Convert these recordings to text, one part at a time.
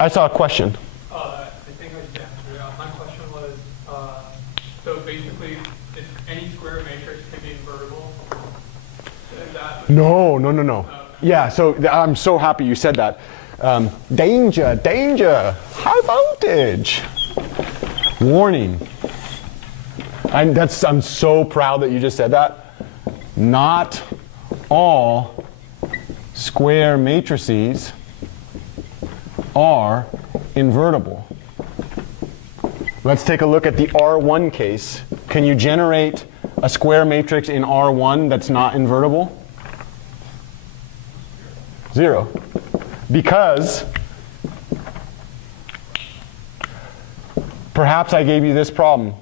I saw a question. I think I just answered it. My question was, so basically, if any square matrix can be invertible, is that... No. Yeah, so I'm so happy you said that. Danger, high voltage. Warning. I'm so proud that you just said that. Not all square matrices are invertible. Let's take a look at the R1 case. Can you generate a square matrix in R1 that's not invertible? 0. Because perhaps I gave you this problem.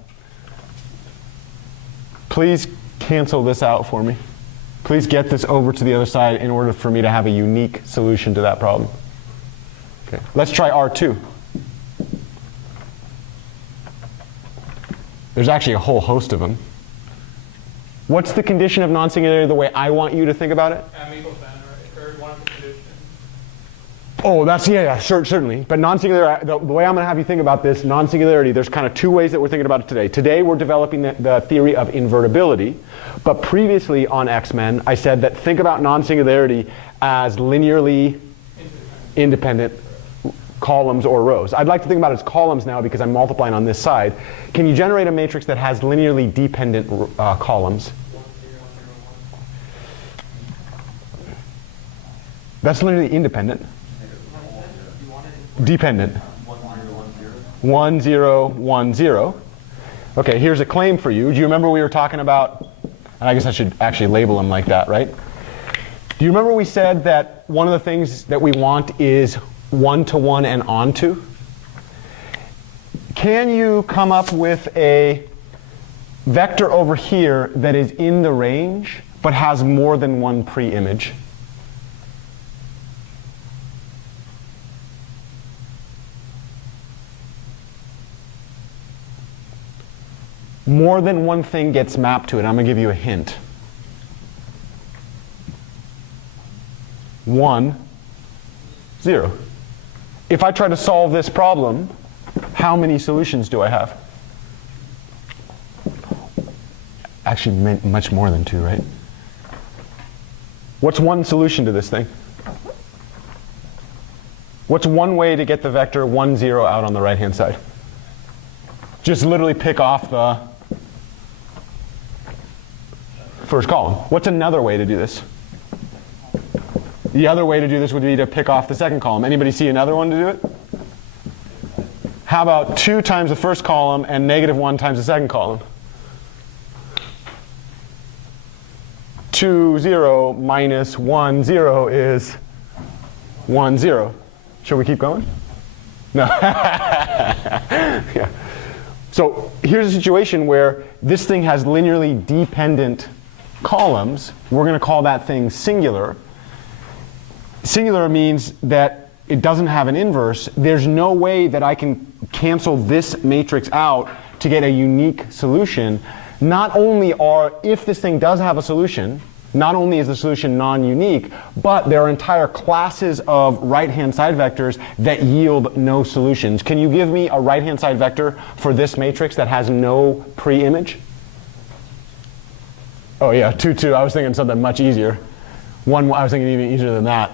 Please cancel this out for me. Please get this over to the other side in order for me to have a unique solution to that problem. Okay. Let's try R2. There's actually a whole host of them. What's the condition of non-singularity the way I want you to think about it? M equals N, right? Or one of the conditions. Oh, that's, yeah, certainly. But non-singularity, the way I'm going to have you think about this, non-singularity, there's kind of two ways that we're thinking about it today. Today we're developing the theory of invertibility. But previously on X-Men, I said that think about non-singularity as linearly independent columns or rows. I'd like to think about it as columns now because I'm multiplying on this side. Can you generate a matrix that has linearly dependent columns? That's linearly independent. Dependent. 1, 0, 1, 0. Okay, here's a claim for you. Do you remember we were talking about, and I guess I should actually label them like that, right? Do you remember we said that one of the things that we want is 1 to 1 and onto? Can you come up with a vector over here that is in the range but has more than one pre-image? More than one thing gets mapped to it. I'm going to give you a hint. 1, 0. If I try to solve this problem, how many solutions do I have? Actually, much more than 2, right? What's one solution to this thing? What's one way to get the vector 1, 0 out on the right-hand side? Just literally pick off the first column. What's another way to do this? The other way to do this would be to pick off the second column. Anybody see another one to do it? How about 2 times the first column and negative 1 times the second column? 2, 0 minus 1, 0 is 1, 0. Shall we keep going? No. Yeah. So here's a situation where this thing has linearly dependent columns. We're going to call that thing singular. Singular means that it doesn't have an inverse. There's no way that I can cancel this matrix out to get a unique solution. Not only if this thing does have a solution, not only is the solution non-unique, but there are entire classes of right-hand side vectors that yield no solutions. Can you give me a right-hand side vector for this matrix that has no pre-image? Oh yeah, 2, 2. I was thinking something much easier. 1, I was thinking even easier than that.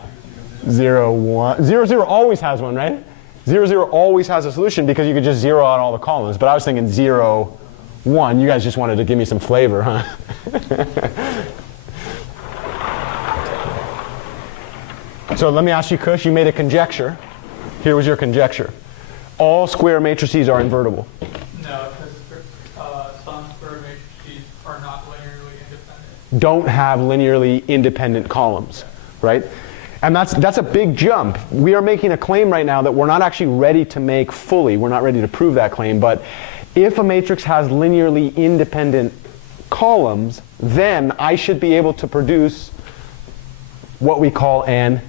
0, 1. 0, 0 always has one, right? 0, 0 always has a solution because you could just zero out all the columns. But I was thinking 0, 1. You guys just wanted to give me some flavor, huh? So let me ask you, Kush, you made a conjecture. Here was your conjecture. All square matrices are invertible. No, because some square matrices are not linearly independent. Don't have linearly independent columns, right? And that's a big jump. We are making a claim right now that we're not actually ready to make fully. We're not ready to prove that claim. But if a matrix has linearly independent columns, then I should be able to produce what we call an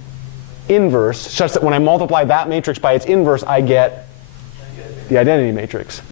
inverse, such that when I multiply that matrix by its inverse, I get the identity matrix.